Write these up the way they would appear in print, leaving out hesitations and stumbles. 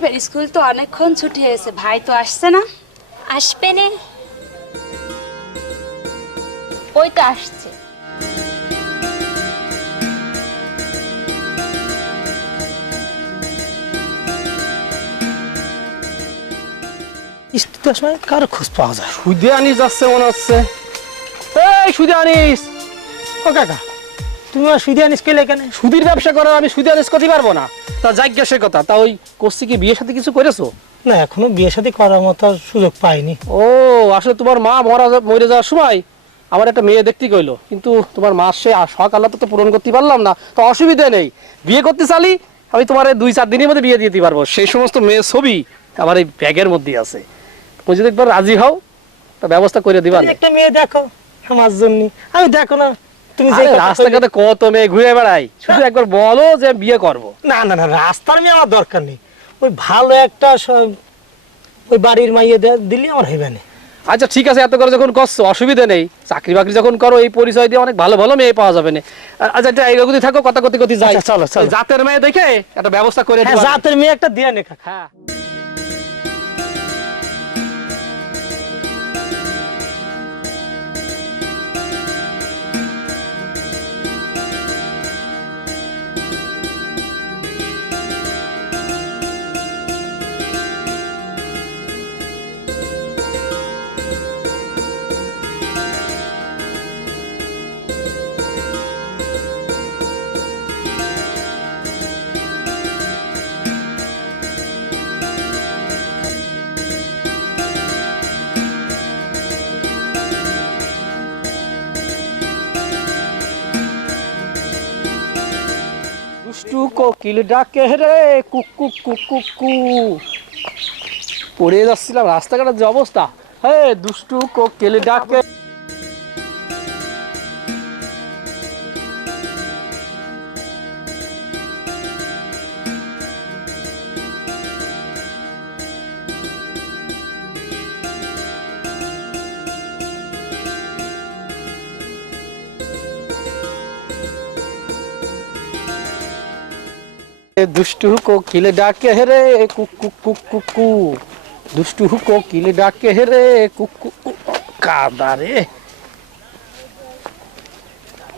শরীফের স্কুল তো অনেকক্ষণ ছুটি হয়েছে, ভাই তো আসছে না। আসবে নে, ওই তো আসছে। সময় কারো খোঁজ পাওয়া যায়। সুদে আনিস যাচ্ছে মনে হচ্ছে। এই সুদে আনিস, ও কাকা, তুমি আর সুদে আনিস কেলে কেন? সুদির ব্যবসা করো, আমি সুদে আনিস করতে পারবো না। তা জিজ্ঞাসের কথা, তা ওই করছি কি বিয়ের সাথে কিছু করেছো? না, এখনো বিয়ে শাদী করার মতো সুযোগ পাইনি। ও আসলে তোমার মা মরে যাওয়ার সময় আমার একটা মেয়ে দেখতে কইলো, কিন্তু তোমার মার সে শখ আল্লাহ তো পূরণ করতে পারলাম না। তো অসুবিধা নেই, বিয়ে করতে চালি আমি তোমার 2-4 দিনের মধ্যে বিয়ে দিতে পারবো। সেই সমস্ত মেয়ের ছবি আমার এই ব্যাগের মধ্যে আছে। তুমি যদি একবার রাজি হও তা ব্যবস্থা করে দিবা। একটা মেয়ে দেখো আমার জন্য। আমি দেখো না, তুমি যে রাস্তাঘাটে কত মেয়ে ঘুরে বেড়াই, শুধু একবার বলো যে বিয়ে করব। না না না, রাস্তার মেয়ে আমার দরকার নেই। ওই ভালো একটা ওই বাড়ির মাইয়ে দিলে আমার হইবে না। আচ্ছা ঠিক আছে, এত করে যখন করছো অসুবিধা নেই, চাকরি বাকরি যখন করো এই পরিচয় দিয়ে অনেক ভালো ভালো মেয়ে পাওয়া যাবে না। আচ্ছা এটা এইরকম থাকো, কথা কতি কতি যাই। চলো চলো, জাতের মেয়ে দেখে একটা ব্যবস্থা করে দিবা। জাতের মেয়ে একটা দিয়ে নে কাকা। হ্যাঁ দুষ্টু কোকিল ডাকে রে কুকু কুকু কু। পড়ে যাচ্ছিলাম, রাস্তাঘাটের যে অবস্থা। হ্যাঁ দুষ্টু কোকিল ডাকে। দুষ্টু কোকিল ডাকে রে কুকু কুকু কু। দুষ্টু কোকিল ডাকে রে কুকু কাদা রে।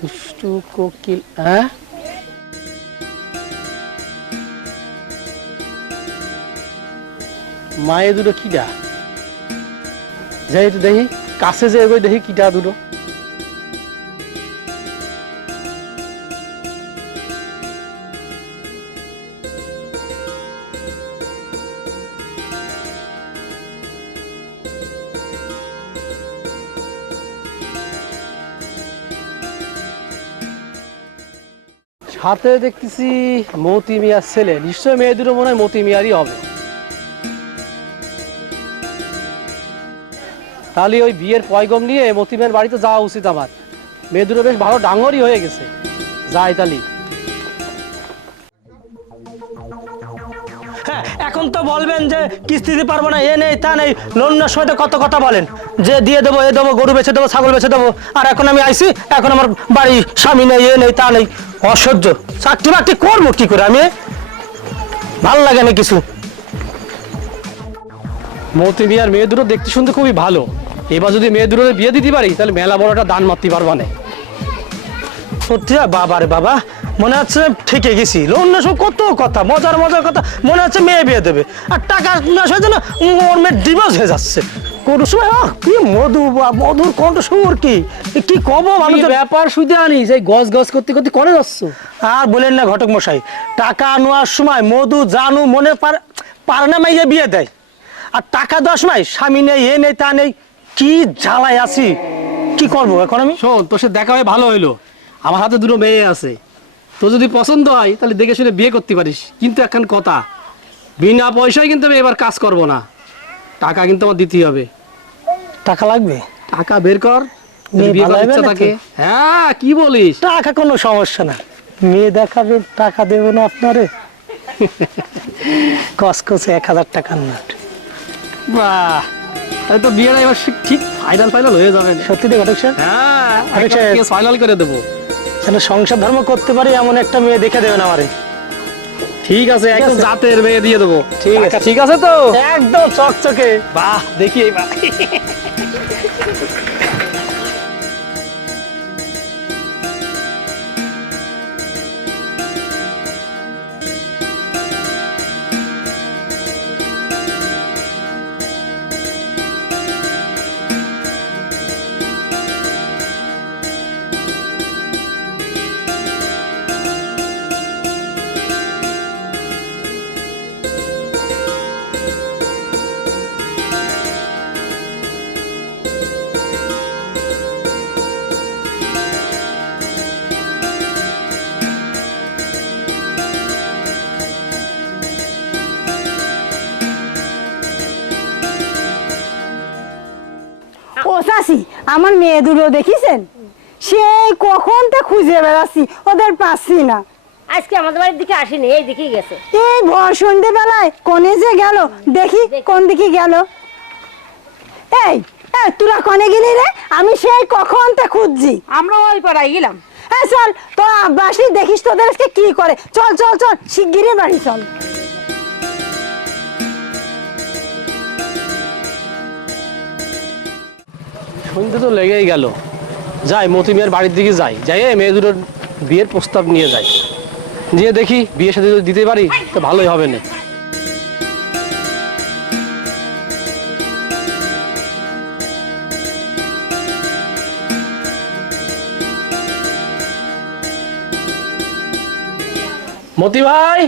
দুষ্টু কোকিল, হ্যাঁ মায়ে দুটো কিডা যাই তো দেখি, কাছে যে এগোই দেখি কিটা দুটো। সাথে দেখতেছি মতি মিয়ার ছেলে, নিশ্চয় মেয়ে দুটো মনে হয় মতি মিয়ারই হবে। তাহলে ওই বিয়ের পয়গম নিয়ে মতি মিয়ার বাড়িতে যাওয়া উচিত আমার। মেয়ে দুটো বেশ ভালো ডাঙরই হয়ে গেছে, যাই তালি। হ্যাঁ, এখন তো বলবেন যে কিস্তি দিতে পারবো না, এ নেই তা নেই, লোন নেওয়ার সময় তো কত কথা বলেন যে দিয়ে দেবো, এ দেবো, গরু বেচে দেবো, ছাগল বেচে দেবো। আর এখন আমি আইছি, এখন আমার বাড়ি স্বামী নেই, এ নেই তা নেই, অসহ্য। চাকরি বাকরি করবো কি করে আমি? ভাল লাগে না কিছু। মতি মিয়ার মেয়ে দুটো দেখতে শুনতে খুবই ভালো। এবার যদি মেয়ে দুটো বিয়ে দিতে পারি তাহলে মেলা বড় একটা দান মারতে পারবা না। সত্যি বাবা রে বাবা, মনে হচ্ছে ঠিকই গেছি। লোন না সব কত কথা, মজার মজার কথা, মনে হচ্ছে মেয়ে বিয়ে দেবে, আর টাকা না সে যেন ওর মেয়ে ডিভোর্স হয়ে যাচ্ছে। কোন সময় কি মধু বা মধুর কণ্ঠ সুর, কি কি কব আমি ব্যাপার শুধু আনিস এই গজ গজ করতে করতে করে যাচ্ছ। আর বলেন না ঘটক মশাই, টাকা নেওয়ার সময় মধু জানু মনে পারে না মাইয়ে বিয়ে দেয়, আর টাকা দেওয়ার সময় স্বামী নেই, এ নেই তা নেই, কি জ্বালায় আছি। কি করবো এখন আমি? শোন, তোর সাথে দেখা হয়ে ভালো হইলো। আমার হাতে দুটো মেয়ে আছে, তো যদি পছন্দ হয় তাহলে দেখে শুনে বিয়ে করতে পারিস। কিন্তু এখন কথা, বিনা পয়সায় কিন্তু আমি এবার কাজ করব না, টাকা কিন্তু আমার দিতেই হবে। টাকা লাগবে? টাকা বের কর। হ্যাঁ কি বলিস? টাকা কোনো সমস্যা না, মেয়ে দেখাবে, টাকা দেবো না আপনারে। কসকসে 1000 টাকার নোট। বাহ, তাহলে তো বিয়েটা এবার ঠিক ফাইনাল হয়ে যাবে। সত্যি তো ঘটক স্যার? হ্যাঁ ফাইনাল করে দেবো। যেন সংসার ধর্ম করতে পারি এমন একটা মেয়ে দেখে দেবেন আমারে। ঠিক আছে, একদম আছে। জাতের মেয়ে দিয়ে দেবো। ঠিক আছে। কাকা, ঠিক আছে তো? একদম চকচকে। বাহ, দেখি এইবার। ও চাষি, আমার মেয়ে দুটো দেখিছেন? সেই কখন তা খুঁজে বেড়াচ্ছি, ওদের পাচ্ছি না। আজকে আমাদের বাড়ির দিকে আসেনি, এই দিকেই গেছে। এই ভর সন্ধে বেলায় কনে যে গেল, দেখি কোন দিকে গেল। এই এই, তোরা কনে গেলি রে? আমি সেই কখন তা খুঁজছি। আমরা ওই পাড়ায় গেলাম। হ্যাঁ চল, তোরা আব্বাসি দেখিস তোদের আজকে কি করে। চল চল চল, শিগগিরই বাড়ি চল। সন্ধ্যে তো লেগেই গেল। যাই মতি মেয়ের বাড়ির দিকে যাই, যাই মেয়ে দুটোর বিয়ের প্রস্তাব নিয়ে যাই, নিয়ে দেখি বিয়ের সাথে যদি দিতে পারি তো ভালোই হবে না। মতি ভাই,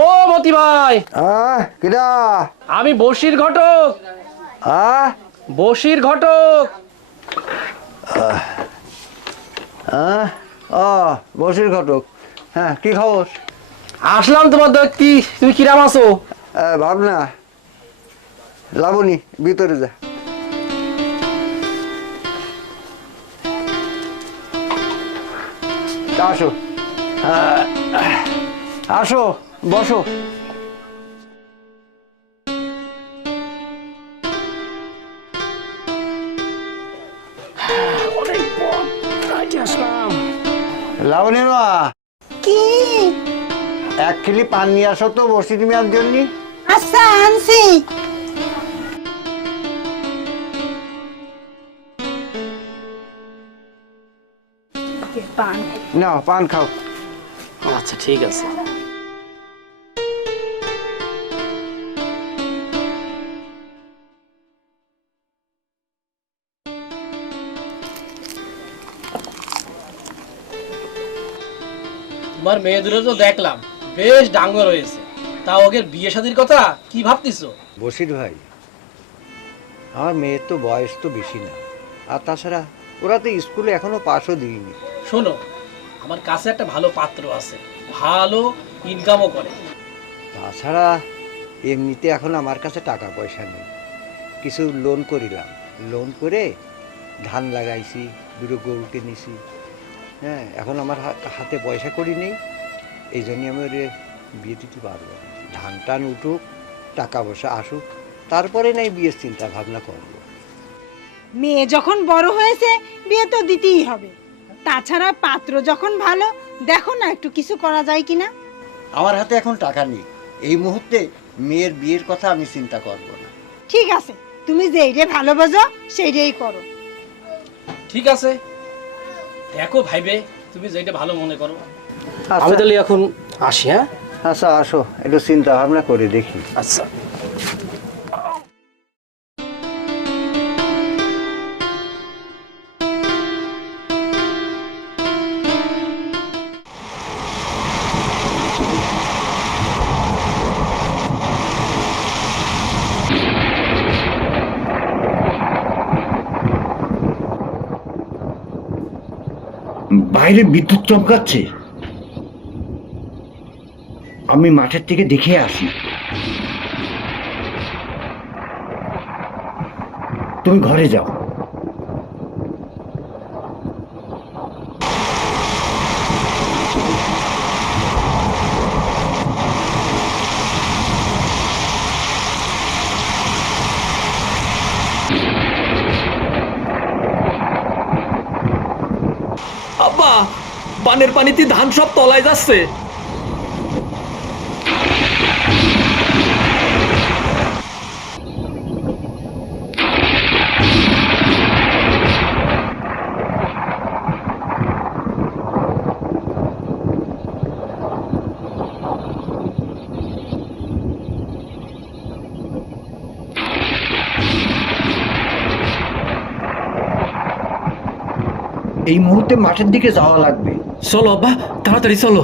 ও মতি ভাই, কিরা আমি বসির ঘটক। বসির ঘটক। বসির ঘটক। হ্যাঁ, কি খবর? আসলাম তোমার দেখতি, তুমি কিরাম আছো? ভাবনা লাবণী, ভিতরে যা। আসো, আসো, বসো। লাবণী মা, কি? এক খিলি পান নিয়ে আসো তো বসির মেয়ার জন্য। আচ্ছা, আনছি। নাও পান খাও। আচ্ছা ঠিক আছে। তোমার মেয়ে দুটো তো দেখলাম বেশ ডাঙ্গর হয়েছে, তা ওকে বিয়ে শাদীর কথা কি ভাবতিছো? বসির ভাই, আমার মেয়ের তো বয়স তো বেশি না, আর তাছাড়া ওরা তো স্কুলে এখনো পাশও দিইনি। শোনো, আমার কাছে একটা ভালো পাত্র আছে, ভালো ইনকামও করে। তাছাড়া এমনিতে এখন আমার কাছে টাকা পয়সা নেই, কিছু লোন করিলাম, লোন করে ধান লাগাইছি, দুটো গরু কিনেছি। হ্যাঁ, এখন আমার হাতে পয়সা করি নেই, এই জন্যই আমি ওরে বিয়ে দিতে পারবো না। ধান টান উঠুক, টাকা পয়সা আসুক, তারপরে নাই বিয়ের চিন্তা ভাবনা করবো। মেয়ে যখন বড় হয়েছে, বিয়ে তো দিতেই হবে। তাছাড়া পাত্র যখন ভালো, দেখো না একটু কিছু করা যায় কিনা। আমার হাতে এখন টাকা নেই, এই মুহূর্তে মেয়ের বিয়ের কথা আমি চিন্তা করবো না। ঠিক আছে, তুমি যেইরে ভালো বোঝো সেইটাই করো। ঠিক আছে, দেখো ভাইবে, তুমি যেটা ভালো মনে করো। আমি আচ্ছা, তাহলে এখন আসি। হ্যাঁ আচ্ছা, আসো, একটু চিন্তা ভাবনা করে দেখি। আচ্ছা। বাইরে বিদ্যুৎ চমকাচ্ছে, আমি মাঠের থেকে দেখে আসি। তুমি ঘরে যাও। আব্বা, বানের পানিতে ধান সব তলায় যাচ্ছে। এই মুহূর্তে মাঠের দিকে যাওয়া লাগবে। চলো আব্বা, তাড়াতাড়ি চলো।